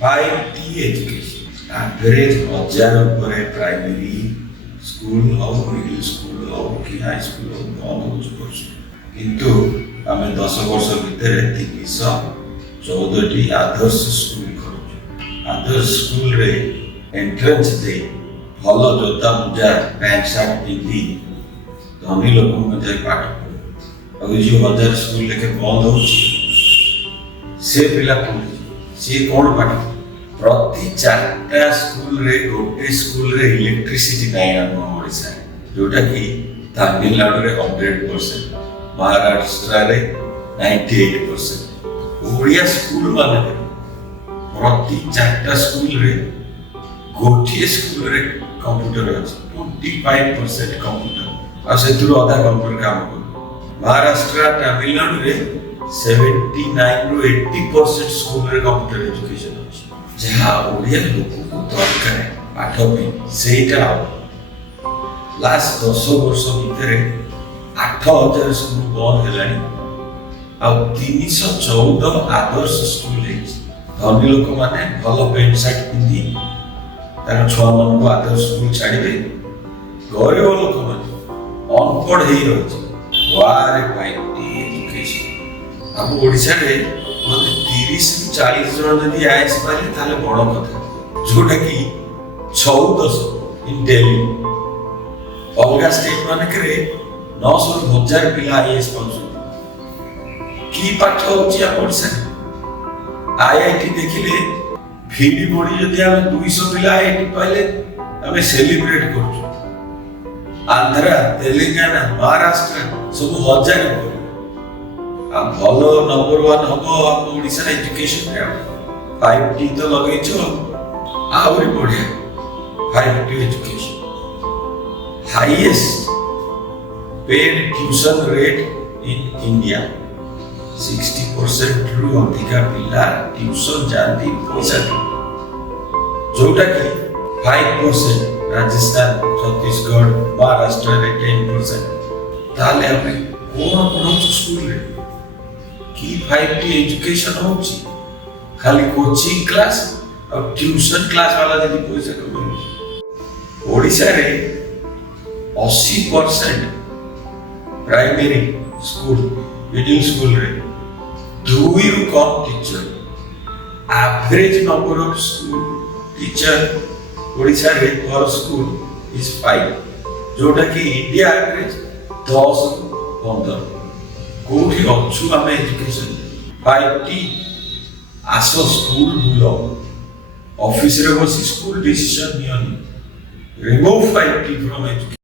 5T education average 1000 पर primary school और middle school और कि हाई स्कूल और बंद हो किंतु आम 10 वर्ष भितर 314 आदर्श स्कूल करूँ आदर्श स्कूल रे एंट्रेंस दे भल जोता मुजा पैंट शर्ट पिंधि धनी लोक पाठ पढ़ जो 1000 स्कूल लेके बंद हो से पिला सी कौन पाठ प्रति 4टा स्कूल रे गोटे स्कूल रे इलेक्ट्रिसिटी नहीं आम ओडिशा जोटा कि तमिलनाडु रे 100% महाराष्ट्र रे 98% ओडिया स्कूल माने प्रति 4टा स्कूल रे गोटे स्कूल रे कंप्यूटर अछि 25% कंप्यूटर आ सेतुर आधा कंप्यूटर काम कर महाराष्ट्र तमिलनाडु रे 79 ରୁ 80% स्कूल रे कंप्यूटर एजुकेशन अछि जहा ओडिया लोक को दरकार पाठ में सेटा लास्ट 10 वर्ष भितर 8000 स्कूल बंद हेलानी आ 314 आदर्श स्कूल है धनी लोक माने भल पेंट शर्ट पिंधि तार छुआ मन को आदर्श स्कूल छाड़िबे गरीब लोक माने अनपढ़ हे रही वारे 5T एजुकेशन अब ओडिशा रे मते 30 ରୁ 40 जन जदी आईएस पाले ताले बड़ कथा जोटा कि 1400 इन दिल्ली अलगा स्टेट माने करे 900 ରୁ 1000 पिला आईएस पहुंचो की पाठ होची ओडिशा आईआईटी देखिले फीडी बॉडी जदी हम 200 पिला आईआईटी पाले हमें सेलिब्रेट करछु आंध्र तेलंगाना महाराष्ट्र सब 1000 पर आ भलो नंबर 1 हबो हम ओडिशा एजुकेशन रे 5T तो लगे छो आउरी बढ़िया 5T education highest paid tuition rate in India 60% रु अधिका पिला ट्यूशन जाती पैसा जोटा कि 5% राजस्थान छत्तीसगढ़ महाराष्ट्र रे 10% ताले हमें कोन पढ़ो स्कूल रे की 5T एजुकेशन होची खाली कोचिंग क्लास और ट्यूशन क्लास वाला जदी पैसा कम ओडिशा रे 80% प्राइमरी स्कूल मिडिल स्कूल रे 2 रु कम teacher average number of school teacher Odisha रे पर स्कूल इज 5 जोटा कि इंडिया एवरेज 10 15 कोठी अच्छु आमे एजुकेशन 5T आसो स्कूल बुलो ऑफिस रे बसी स्कूल डिसीजन नियनि रिमूव 5T फ्रॉम एजुकेशन